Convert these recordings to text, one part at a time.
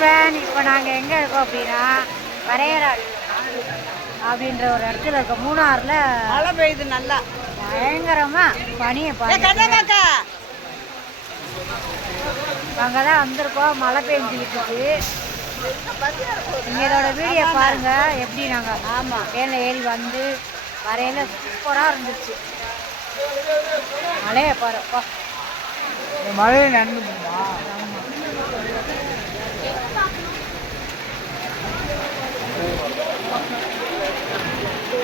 Fan இப்போ நாங்கள் எங்கே இருக்கோம் அப்படின்னா வரையராடு அப்படின்ற ஒரு இடத்துல இருக்கோம். மூணாறில் மழை பெய்யுது நல்லா. பயங்கரமாக பனியை பாருங்க அங்கே தான் வந்திருக்கோம். மழை பெஞ்சிக்கிட்டு இருக்கு. நீங்கள் இதோட வீடியோ பாருங்க. எப்படி நாங்கள் ஆமாம் மேலே ஏறி வந்து வரையில சூப்பராக இருந்துச்சு. மழையை பாருப்பா மழையை நன்மைமா பயங்கர Thank you.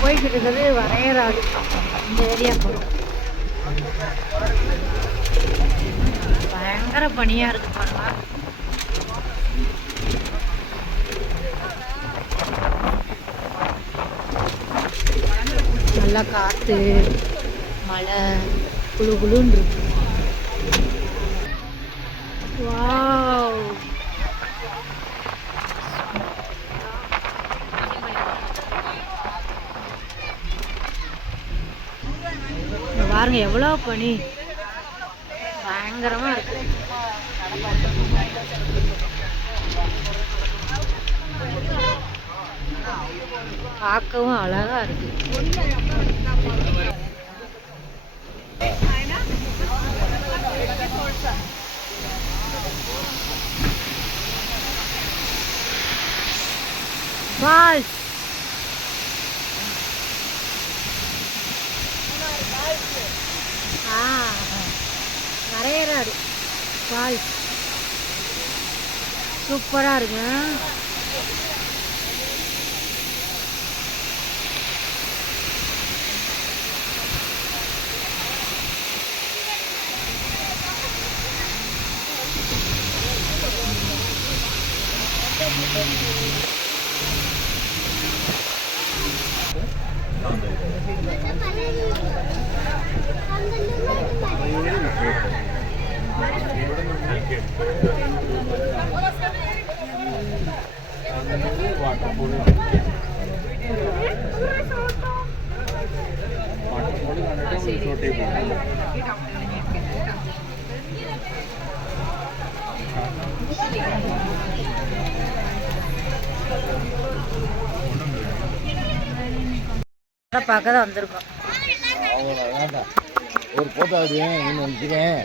போய்கிட்டு இருக்கிறது வரையறாடு இந்த ஏரியா பயங்கர பனியாக இருக்கு நல்லா காற்று மழை குளு குளுன்னு இருக்கு வாவ் இங்க பாருங்க எவ்வளோ பனி. பயங்கரமா இருக்கு. பார்க்கவும் அழகா இருக்கு. ஃபால்ஸ் வரையறாரு. ஃபால்ஸ் சூப்பராக இருக்கு அதை பார்க்க தான் வந்திருக்கோம் ஒரு போட்டோ எடுக்கிறேன். இன்னும் நிற்கிறேன்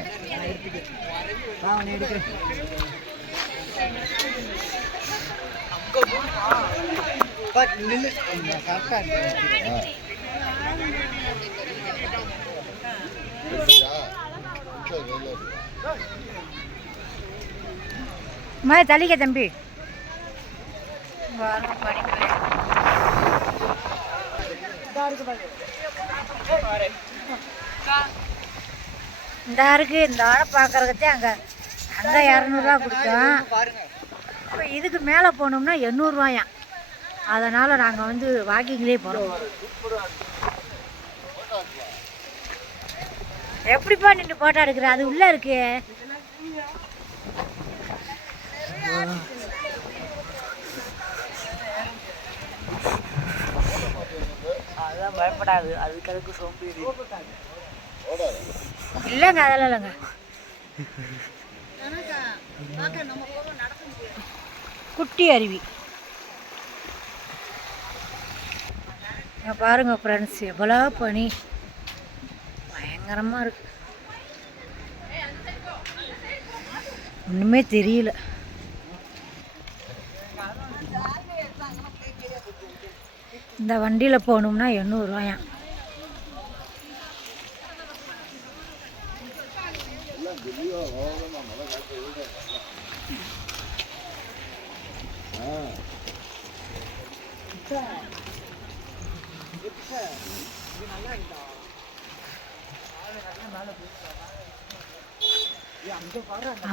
மாதிரி தள்ளிக்க தம்பி. பனிமலை. இந்த இருக்கு இந்த ஆடை பார்க்கறதுக்கே அங்கே அங்கே இரநூறுவா கொடுத்தோம். இப்போ இதுக்கு மேலே போனோம்னா எண்ணூறுவாயாம் அதனால் நாங்கள் வந்து வாக்கிங்லேயே போகிறோம் எப்படிப்பா நின்று போட்டோ எடுக்கிற? அது உள்ளே இருக்கு. ஒன்றும் பயப்படாது. அதுக்கு அதுக்கு சோம்பேறி. இல்லைங்க அதெல்லாம் இல்லைங்க. குட்டி அருவி. இங்க பாருங்க ஃப்ரெண்ட்ஸ் எவ்வளோ பனி. பயங்கரமாக இருக்கு. ஒன்றுமே தெரியல. இந்த வண்டியில் போகணும்னா எண்ணூறுவாயான்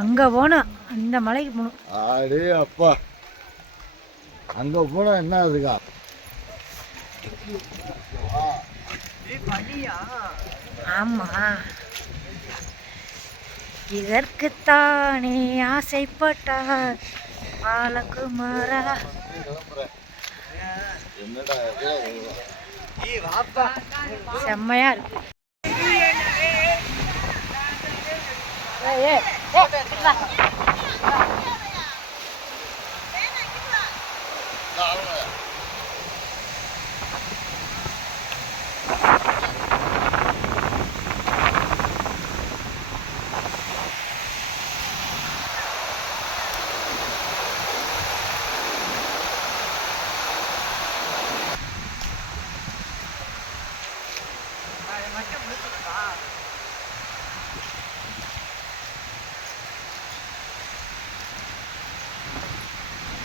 அங்கே போகணும் அந்த மலைக்கு போகணும். அடே அப்பா. அங்க போனா என்ன அதுக்கா? ஆமாம் இதற்குத்தானே ஆசைப்பட்டார் பாலகுமாரா. என்னடா இது? செம்மையா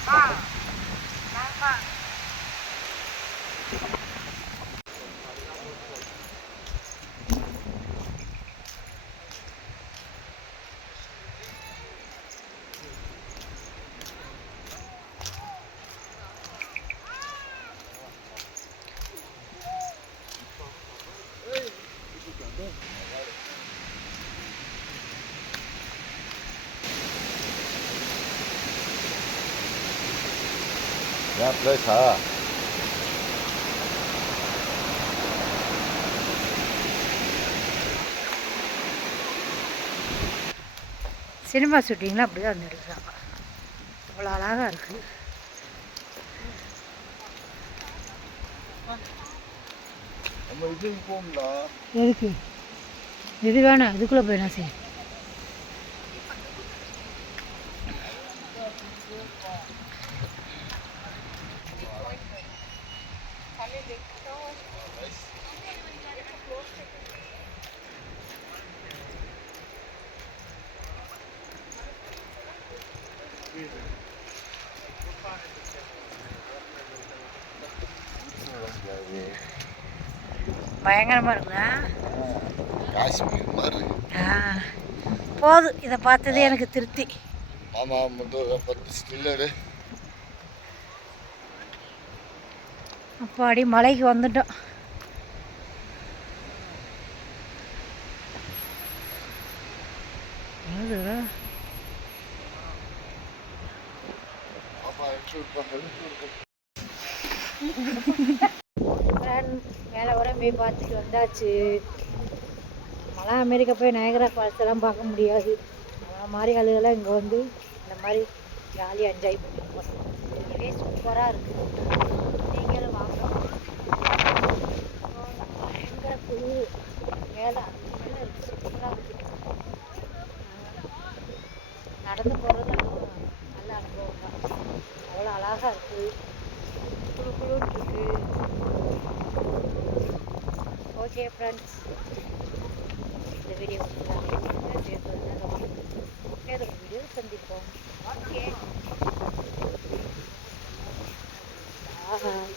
இருக்கு ஏன் பிளேஸா சினிமா ஷூட்டிங்லாம் அப்படி தான் வந்து எடுக்கிறாங்க அவ்வளோ அழகாக இருக்குது எதுக்கு? இது வேணாம். இதுக்குள்ளே போய் என்ன செய்யும் பயங்கரமாக இருக்குதா காஷ்மீர் மாதிரி. ஆ போதும் இதை பார்த்தது எனக்கு திருப்தி. மாமா மட்டும் ஒரு பத்து ஸ்டில்லரு அப்பாடி மலைக்கு வந்துட்டோம்? பாப்பா எடுத்து மேலே வர போய் பார்த்துட்டு வந்தாச்சு. நம்மளாம் அமெரிக்கா போய் நயகரா ஃபால்ஸ் எல்லாம் பார்க்க முடியாது. அந்த மாதிரி ஆளுகெல்லாம் இங்கே வந்து இந்த மாதிரி ஜாலியாக என்ஜாய் பண்ணிட்டு போகிறோம் இதுவே சூப்பராக இருக்குது Okay, friends. The video is done. the video is done. Okay. Bye.